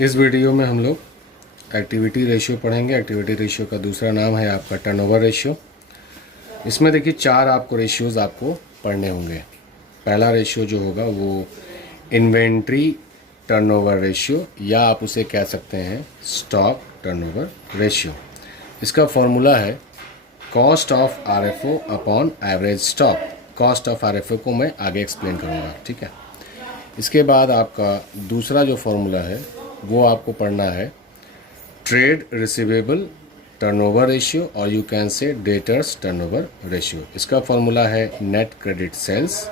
इस वीडियो में हम लोग एक्टिविटी रेशियो पढ़ेंगे। एक्टिविटी रेशियो का दूसरा नाम है आपका टर्नओवर रेशियो। इसमें देखिए 4 आपको रेशियोज़ आपको पढ़ने होंगे। पहला रेशियो जो होगा वो इन्वेंट्री टर्नओवर रेशियो, या आप उसे कह सकते हैं स्टॉक टर्नओवर रेशियो। इसका फॉर्मूला है cost of RFO upon average stock. Cost of RFO को मैं आगे एक्सप्लेन करूँगा, ठीक है। इसके बाद आपका दूसरा जो फॉर्मूला है वो आपको पढ़ना है ट्रेड रिसीवेबल टर्नओवर रेशियो, और you can say debtors turnover ratio. इसका फॉर्मूला है नेट क्रेडिट सेल्स,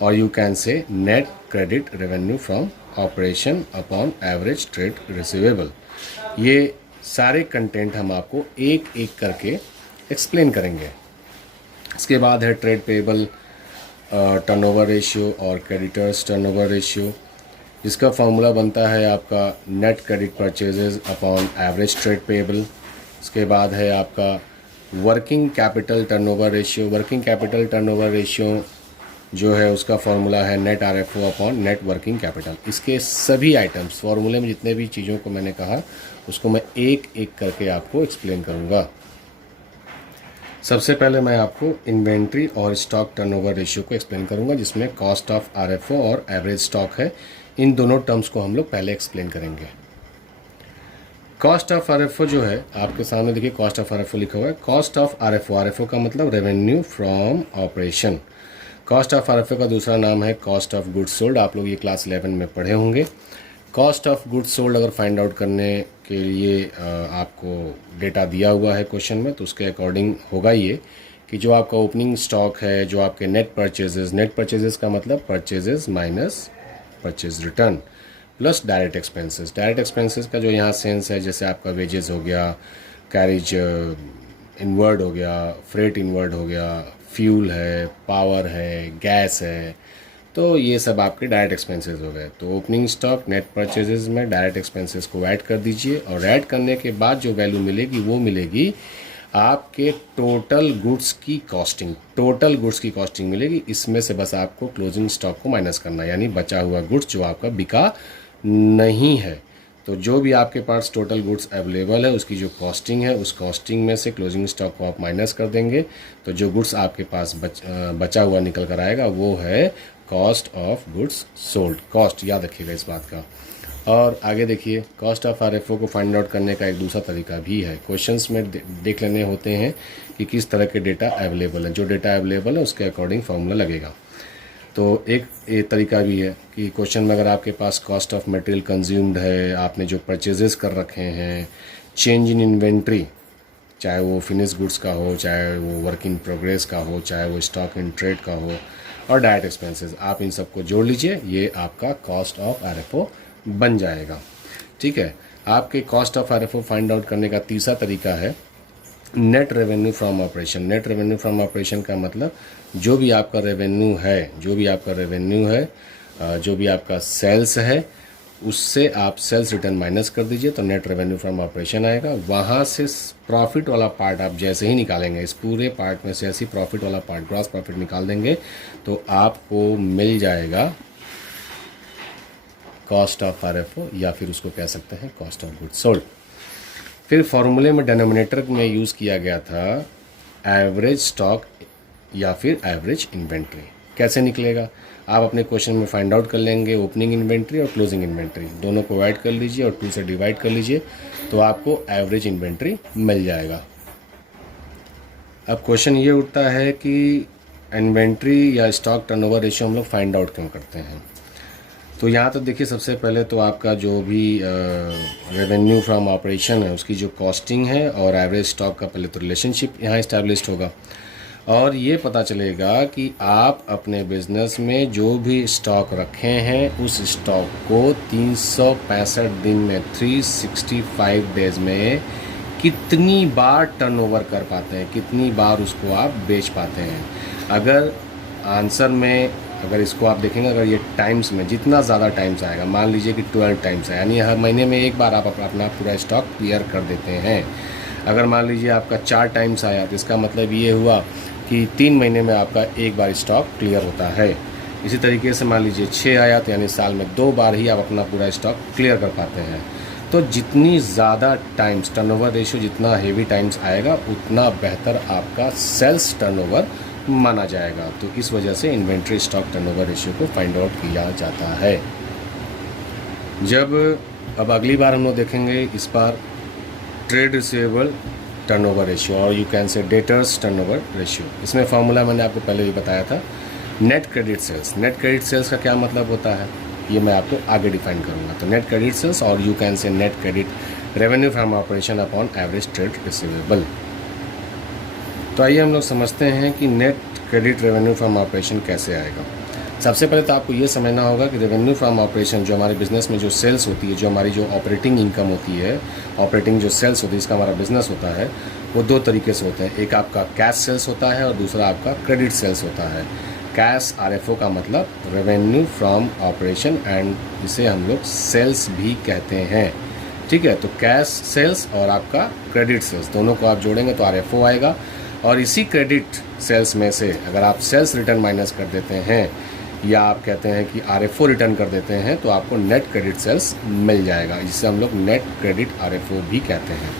और यू कैन से net credit revenue from operation upon average trade receivable. ये सारे कंटेंट हम आपको एक एक करके एक्सप्लेन करेंगे। इसके बाद है ट्रेड पेबल टर्नओवर रेशियो और क्रेडिटर्स टर्नओवर रेशियो, जिसका फार्मूला बनता है आपका net credit purchases upon average trade payable. इसके बाद है आपका working capital turnover ratio. Working capital turnover ratio जो है उसका फार्मूला है net RFO upon net working capital. इसके सभी आइटम्स फार्मूले में जितने भी चीज़ों को मैंने कहा उसको मैं एक एक करके आपको एक्सप्लेन करूँगा। सबसे पहले मैं आपको इन्वेंट्री और स्टॉक टर्नओवर रेशियो को एक्सप्लेन करूंगा, जिसमें कॉस्ट ऑफ आरएफओ और एवरेज स्टॉक है। इन दोनों टर्म्स को हम लोग पहले एक्सप्लेन करेंगे। कॉस्ट ऑफ आरएफओ जो है आपके सामने देखिए, कॉस्ट ऑफ आरएफओ लिखा हुआ है। कॉस्ट ऑफ आरएफओ, आरएफओ का मतलब revenue from operation. Cost of RFO का दूसरा नाम है कॉस्ट ऑफ गुड्स सोल्ड। आप लोग ये क्लास 11 में पढ़े होंगे। कॉस्ट ऑफ गुड्स सोल्ड अगर फाइंड आउट करने के लिए आपको डेटा दिया हुआ है क्वेश्चन में, तो उसके अकॉर्डिंग होगा ये कि जो आपका ओपनिंग स्टॉक है, जो आपके नेट परचेजेस का मतलब purchases minus purchase return plus direct expenses. Direct expenses का जो यहाँ सेंस है, जैसे आपका वेजेस हो गया, कैरिज इनवर्ड हो गया, फ्रेट इनवर्ड हो गया, फ्यूल है, पावर है, गैस है, तो ये सब आपके डायरेक्ट एक्सपेंसेस हो गए। तो ओपनिंग स्टॉक नेट परचेजेस में डायरेक्ट एक्सपेंसेस को ऐड कर दीजिए, और ऐड करने के बाद जो वैल्यू मिलेगी वो मिलेगी आपके टोटल गुड्स की कॉस्टिंग। टोटल गुड्स की कॉस्टिंग मिलेगी। इसमें से बस आपको क्लोजिंग स्टॉक को माइनस करना है, यानी बचा हुआ गुड्स जो आपका बिका नहीं है। तो जो भी आपके पास टोटल गुड्स अवेलेबल है उसकी जो कॉस्टिंग है, उस कॉस्टिंग में से क्लोजिंग स्टॉक को आप माइनस कर देंगे, तो जो गुड्स आपके पास बचा हुआ निकल कर आएगा वो है cost of goods sold. Cost याद रखिएगा इस बात का। और आगे देखिए, कॉस्ट ऑफ आरएफओ को फाइंड आउट करने का एक दूसरा तरीका भी है। क्वेश्चंस में देख लेने होते हैं कि किस तरह के डेटा अवेलेबल है। जो डेटा अवेलेबल है उसके अकॉर्डिंग फार्मूला लगेगा। तो एक ये तरीका भी है कि क्वेश्चन में अगर आपके पास कॉस्ट ऑफ मटेरियल कंज्यूम्ड है, आपने जो परचेजेस कर रखे हैं, चेंज इन इन्वेंट्री, चाहे वो फिनिश गुड्स का हो, चाहे वो वर्क इन प्रोग्रेस का हो, चाहे वो स्टॉक इन ट्रेड का हो, और डायरेक्ट एक्सपेंसेस, आप इन सबको जोड़ लीजिए, ये आपका कॉस्ट ऑफ आरएफओ बन जाएगा। ठीक है। आपके cost of RFO find out करने का तीसरा तरीका है net revenue from operation. Net revenue from operation का मतलब जो भी आपका रेवेन्यू है, जो भी आपका सेल्स है, उससे आप सेल्स रिटर्न माइनस कर दीजिए, तो नेट रेवेन्यू फ्रॉम ऑपरेशन आएगा। वहाँ से प्रॉफिट वाला पार्ट आप जैसे ही निकालेंगे, इस पूरे पार्ट में से ऐसे ही प्रॉफिट वाला पार्ट, ग्रॉस प्रॉफिट निकाल देंगे, तो आपको मिल जाएगा कॉस्ट ऑफ आरएफओ, या फिर उसको कह सकते हैं कॉस्ट ऑफ गुड्स सोल्ड। फिर फॉर्मूले में डिनोमिनेटर में यूज़ किया गया था एवरेज स्टॉक या फिर एवरेज इन्वेंट्री। कैसे निकलेगा आप अपने क्वेश्चन में फाइंड आउट कर लेंगे। ओपनिंग इन्वेंट्री और क्लोजिंग इन्वेंट्री दोनों को ऐड कर लीजिए और 2 से डिवाइड कर लीजिए, तो आपको एवरेज इन्वेंट्री मिल जाएगा। अब क्वेश्चन ये उठता है कि इन्वेंट्री या स्टॉक टर्नओवर रेशियो हम लोग फाइंड आउट क्यों करते हैं। तो यहाँ तो देखिए, सबसे पहले तो आपका जो भी रेवेन्यू फ्रॉम ऑपरेशन है उसकी जो कॉस्टिंग है और एवरेज स्टॉक का पहले तो रिलेशनशिप यहाँ इस्टेब्लिश होगा, और ये पता चलेगा कि आप अपने बिजनेस में जो भी स्टॉक रखे हैं उस स्टॉक को 365 दिन में, 365 डेज में कितनी बार टर्नओवर कर पाते हैं, कितनी बार उसको आप बेच पाते हैं। अगर आंसर में अगर इसको आप देखेंगे, अगर ये टाइम्स में जितना ज़्यादा टाइम्स आएगा, मान लीजिए कि 12 टाइम्स है, यानी हर महीने में एक बार आप अपना पूरा स्टॉक क्लियर कर देते हैं। अगर मान लीजिए आपका 4 टाइम्स आया, तो इसका मतलब ये हुआ कि 3 महीने में आपका एक बार स्टॉक क्लियर होता है। इसी तरीके से मान लीजिए 6 आया तो यानी साल में 2 बार ही आप अपना पूरा स्टॉक क्लियर कर पाते हैं। तो जितनी ज़्यादा टाइम्स टर्नओवर रेशियो जितना हेवी टाइम्स आएगा उतना बेहतर आपका सेल्स टर्नओवर माना जाएगा। तो इस वजह से इन्वेंट्री स्टॉक टर्नओवर रेशियो को फाइंड आउट किया जाता है। अब अगली बार हम लोग देखेंगे इस बार ट्रेड रिसीवेबल टर्नओवर रेशियो और you can say debtors turnover ratio. इसमें फार्मूला मैंने आपको पहले भी बताया था, net credit sales. Net credit sales का क्या मतलब होता है ये मैं आपको आगे डिफाइन करूंगा। तो नेट क्रेडिट सेल्स और यू कैन से net credit revenue from operation upon average trade receivable. तो आइए हम लोग समझते हैं कि net credit revenue from operation कैसे आएगा। सबसे पहले तो आपको ये समझना होगा कि रेवेन्यू फ्रॉम ऑपरेशन जो हमारे बिजनेस में जो सेल्स होती है, जो हमारी जो ऑपरेटिंग इनकम होती है, ऑपरेटिंग जो सेल्स होती है, इसका हमारा बिजनेस होता है, वो 2 तरीके से होते हैं। एक आपका कैश सेल्स होता है और दूसरा आपका क्रेडिट सेल्स होता है। कैश RFO का मतलब रेवेन्यू फ्रॉम ऑपरेशन एंड इसे हम लोग सेल्स भी कहते हैं। ठीक है, तो कैश सेल्स और आपका क्रेडिट सेल्स दोनों को आप जोड़ेंगे तो RFO आएगा। और इसी क्रेडिट सेल्स में से अगर आप सेल्स रिटर्न माइनस कर देते हैं या आप कहते हैं कि RFO रिटर्न कर देते हैं तो आपको नेट क्रेडिट सेल्स मिल जाएगा, जिसे हम लोग नेट क्रेडिट RFO भी कहते हैं।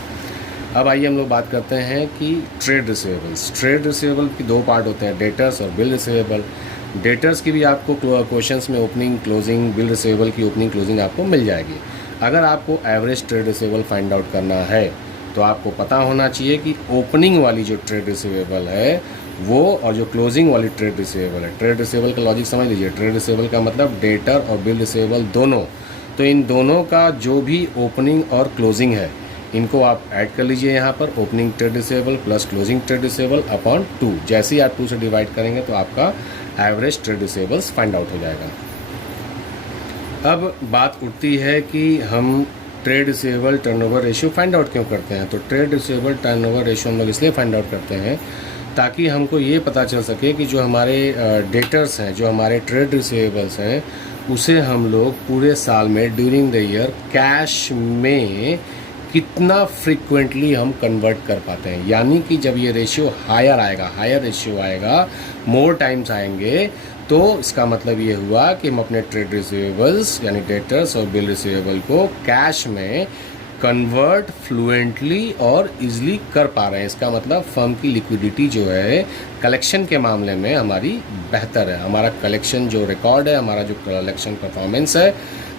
अब आइए हम लोग बात करते हैं कि ट्रेड रिसीवेबल्स। ट्रेड रिसीवेबल की 2 पार्ट होते हैं, डेटर्स और बिल रिसीवेबल। डेटर्स की भी आपको क्वेश्चंस में ओपनिंग क्लोजिंग, बिल रिसीवेबल की ओपनिंग क्लोजिंग आपको मिल जाएगी। अगर आपको average trade receivable find out करना है तो आपको पता होना चाहिए कि ओपनिंग वाली जो ट्रेड रिसीवेबल है वो और जो क्लोजिंग वाली ट्रेड रिसीवेबल है। ट्रेड रिसीवेबल का लॉजिक समझ लीजिए, ट्रेड रिसीवेबल का मतलब डेटर और बिल रिसीवेबल दोनों। तो इन दोनों का जो भी ओपनिंग और क्लोजिंग है इनको आप ऐड कर लीजिए यहाँ पर, opening trade receivable plus closing trade receivable upon 2। जैसे ही आप 2 से डिवाइड करेंगे तो आपका average trade receivables find out हो जाएगा। अब बात उठती है कि हम trade receivable turnover ratio find out क्यों करते हैं। तो ट्रेड रिसीवेबल टर्नओवर रेशियो हम लोग इसलिए फाइंड आउट करते हैं ताकि हमको ये पता चल सके कि जो हमारे डेटर्स हैं, जो हमारे ट्रेड रिसीवेबल्स हैं, उसे हम लोग पूरे साल में ड्यूरिंग द ईयर कैश में कितना फ्रीक्वेंटली हम कन्वर्ट कर पाते हैं। यानी कि जब ये रेशियो हायर रेशियो आएगा, मोर टाइम्स आएंगे, तो इसका मतलब ये हुआ कि हम अपने ट्रेड रिसीवेबल्स यानी डेटर्स और बिल रिसीवेबल को कैश में कन्वर्ट फ्लुएंटली और इजीली कर पा रहे हैं। इसका मतलब फर्म की लिक्विडिटी जो है कलेक्शन के मामले में हमारी बेहतर है। हमारा कलेक्शन जो रिकॉर्ड है, हमारा जो कलेक्शन परफॉर्मेंस है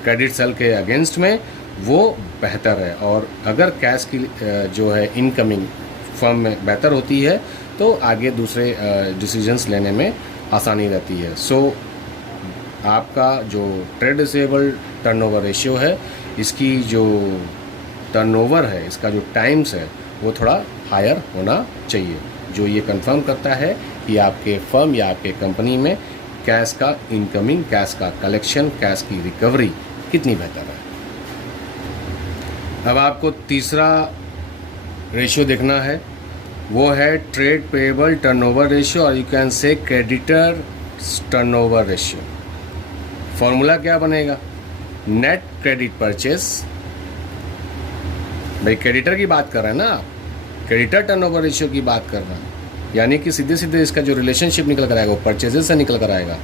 क्रेडिट सेल के अगेंस्ट में, वो बेहतर है। और अगर कैश की जो है इनकमिंग फर्म में बेहतर होती है तो आगे दूसरे डिसीजंस लेने में आसानी रहती है। सो आपका जो ट्रेड रिसीवेबल टर्नओवर रेशियो है, इसकी जो टर्नओवर है, इसका जो टाइम्स है वो थोड़ा हायर होना चाहिए, जो ये कंफर्म करता है कि आपके फर्म या आपके कंपनी में कैश का इनकमिंग, कैश का कलेक्शन, कैश की रिकवरी कितनी बेहतर है। अब आपको तीसरा रेशियो देखना है, वो है ट्रेड पेएबल टर्नओवर रेशियो और यू कैन से क्रेडिटर टर्नओवर रेशियो। फॉर्मूला क्या बनेगा, नेट क्रेडिट परचेस। भाई क्रेडिटर की बात कर रहे हैं ना आप, क्रेडिटर टर्नओवर रेशियो की बात कर रहे हैं, यानी कि सीधे सीधे इसका जो रिलेशनशिप निकल कर आएगा वो परचेजेस से निकल कर आएगा।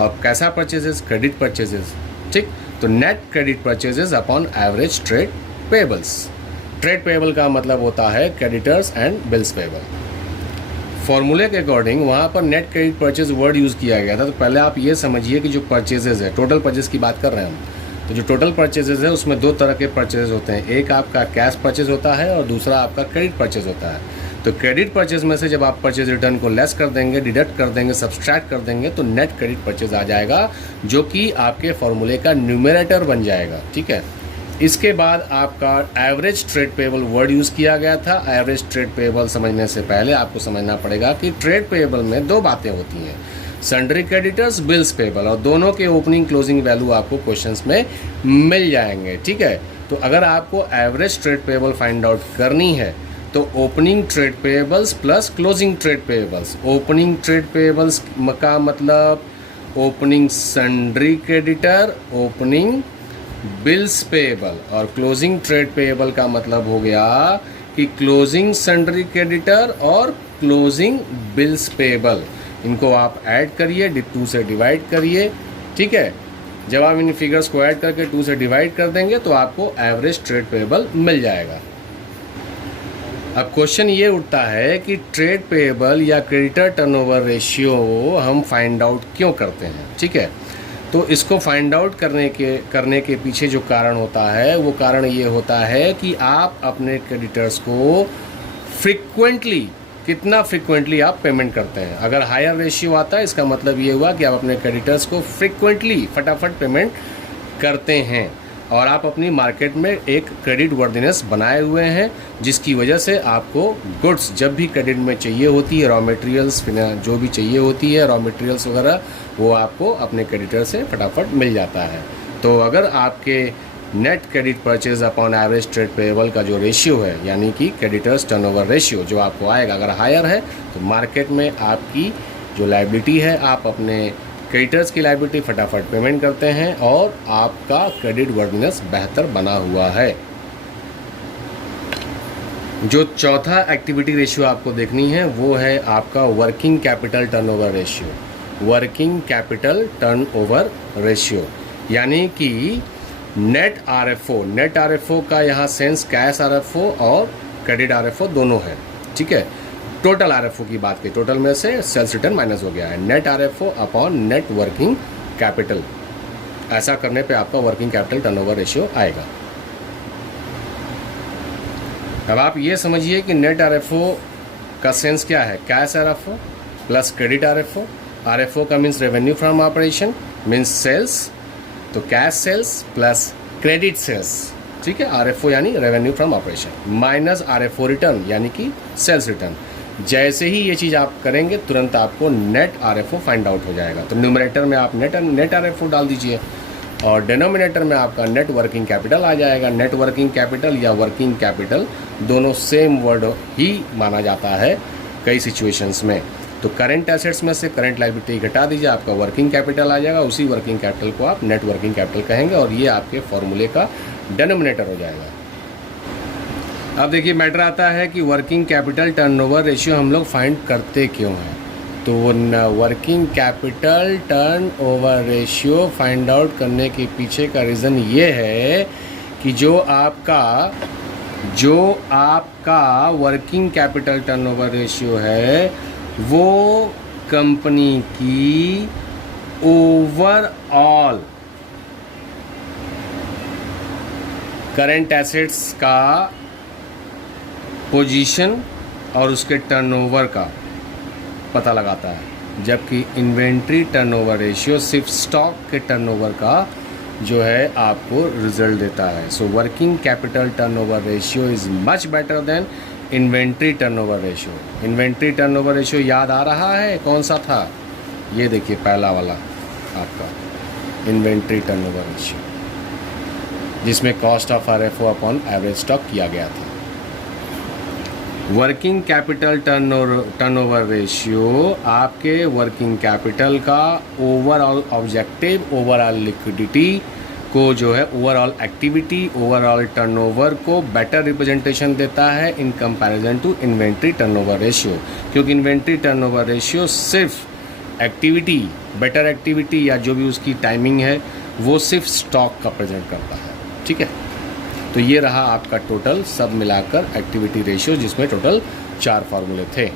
और कैसा परचेजेस, क्रेडिट परचेजेस। ठीक, तो net credit purchases upon average trade payables. Trade payable का मतलब होता है क्रेडिटर्स एंड बिल्स पेएबल। फॉर्मूले के अकॉर्डिंग वहाँ पर net credit purchase word use किया गया था। तो पहले आप ये समझिए कि जो परचेजेज है, टोटल परचेज की बात कर रहे हैं हम, तो जो टोटल परचेजेज है उसमें 2 तरह के परचेज होते हैं। एक आपका कैश परचेज होता है और दूसरा आपका क्रेडिट परचेज होता है। तो क्रेडिट परचेज में से जब आप परचेज रिटर्न को लेस कर देंगे, डिडक्ट कर देंगे, सब्सट्रैक्ट कर देंगे, तो नेट क्रेडिट परचेज आ जाएगा, जो कि आपके फॉर्मूले का न्यूमरेटर बन जाएगा। ठीक है, इसके बाद आपका average trade payable word use किया गया था। एवरेज ट्रेड पेएबल समझने से पहले आपको समझना पड़ेगा कि ट्रेड पेएबल में 2 बातें होती हैं, सन्ड्री क्रेडिटर्स, बिल्स पेएबल, और दोनों के ओपनिंग क्लोजिंग वैल्यू आपको क्वेश्चंस में मिल जाएंगे। ठीक है, तो अगर आपको average trade payable find out करनी है तो opening trade payables plus closing trade payables. Opening trade payables का मतलब opening sundry creditor, opening bills payable, और क्लोजिंग ट्रेड पेएबल का मतलब हो गया कि क्लोजिंग सन्ड्री क्रेडिटर और क्लोजिंग बिल्स पेएबल। इनको आप ऐड करिए, 2 से डिवाइड करिए, ठीक है। जब आप इन फिगर्स को ऐड करके 2 से डिवाइड कर देंगे तो आपको एवरेज ट्रेड पेएबल मिल जाएगा। अब क्वेश्चन ये उठता है कि ट्रेड पेएबल या क्रेडिटर टर्नओवर रेशियो हम फाइंड आउट क्यों करते हैं, ठीक है। तो इसको फाइंड आउट करने के पीछे जो कारण होता है वो कारण ये होता है कि आप अपने क्रेडिटर्स को कितना फ्रिक्वेंटली आप पेमेंट करते हैं। अगर हायर रेशियो आता है इसका मतलब ये हुआ कि आप अपने क्रेडिटर्स को फ्रिक्वेंटली फटाफट पेमेंट करते हैं और आप अपनी मार्केट में एक क्रेडिट वर्दीनेस बनाए हुए हैं, जिसकी वजह से आपको गुड्स जब भी क्रेडिट में चाहिए होती है, रॉ मटेरियल्स जो भी चाहिए होती है, रॉ मटेरियल्स वगैरह, वो आपको अपने क्रेडिटर से फटाफट मिल जाता है। तो अगर आपके net credit purchase upon average trade payable का जो रेशियो है, यानी कि क्रेडिटर्स टर्नओवर रेशियो जो आपको आएगा, अगर हायर है तो मार्केट में आपकी जो लायबिलिटी है, आप अपने क्रेडिटर्स की लायबिलिटी फटाफट पेमेंट करते हैं और आपका क्रेडिट वर्दीनेस बेहतर बना हुआ है। जो चौथा एक्टिविटी रेशियो आपको देखनी है वो है आपका working capital turnover ratio. Working capital turnover ratio यानी कि नेट आरएफओ का यहाँ सेंस कैश आरएफओ और क्रेडिट आरएफओ दोनों है, ठीक है। टोटल आरएफओ की बात की, टोटल में से सेल्स रिटर्न माइनस हो गया है, net RFO upon net working capital. ऐसा करने पे आपका वर्किंग कैपिटल टर्नओवर रेशियो आएगा। अब आप ये समझिए कि नेट आरएफओ का सेंस क्या है, cash RFO plus credit RFO. RFO का means revenue from operation means sales, तो cash sales plus credit sales, ठीक है। आरएफओ यानी revenue from operation minus RFO return यानी कि सेल्स रिटर्न। जैसे ही ये चीज़ आप करेंगे तुरंत आपको नेट आरएफओ फाइंड आउट हो जाएगा। तो न्यूमरेटर में आप नेट आरएफओ डाल दीजिए और डिनोमिनेटर में आपका नेट वर्किंग कैपिटल आ जाएगा। नेट वर्किंग कैपिटल या वर्किंग कैपिटल दोनों सेम वर्ड ही माना जाता है कई सिचुएशंस में। तो करंट एसेट्स में से करंट लायबिलिटी घटा दीजिए, आपका वर्किंग कैपिटल आ जाएगा। उसी वर्किंग कैपिटल को आप नेट वर्किंग कैपिटल कहेंगे और ये आपके फॉर्मूले का डिनोमिनेटर हो जाएगा। अब देखिए मैटर आता है कि वर्किंग कैपिटल टर्नओवर रेशियो हम लोग फाइंड करते क्यों हैं। तो working capital turnover ratio find out करने के पीछे का रीज़न ये है कि जो आपका वर्किंग कैपिटल टर्नओवर रेशियो है वो कंपनी की ओवरऑल करंट एसेट्स का पोजीशन और उसके टर्नओवर का पता लगाता है, जबकि इन्वेंट्री टर्नओवर रेशियो सिर्फ स्टॉक के टर्नओवर का जो है आपको रिजल्ट देता है। So working capital turnover ratio is much better than inventory turnover ratio. Inventory turnover ratio याद आ रहा है कौन सा था, ये देखिए पहला वाला आपका इन्वेंट्री टर्नओवर रेशियो, जिसमें cost of RFO upon average stock किया गया था। वर्किंग कैपिटल टर्नओवर रेशियो आपके वर्किंग कैपिटल का ओवरऑल ऑब्जेक्टिव, ओवरऑल लिक्विडिटी को जो है, ओवरऑल एक्टिविटी, ओवरऑल टर्नओवर को बेटर रिप्रेजेंटेशन देता है in comparison to inventory turnover ratio. क्योंकि इन्वेंट्री टर्नओवर रेशियो सिर्फ एक्टिविटी, बेटर एक्टिविटी या जो भी उसकी टाइमिंग है वो सिर्फ स्टॉक का प्रेजेंट करता है, ठीक है। तो ये रहा आपका टोटल सब मिलाकर एक्टिविटी रेशियो, जिसमें टोटल 4 फार्मूले थे।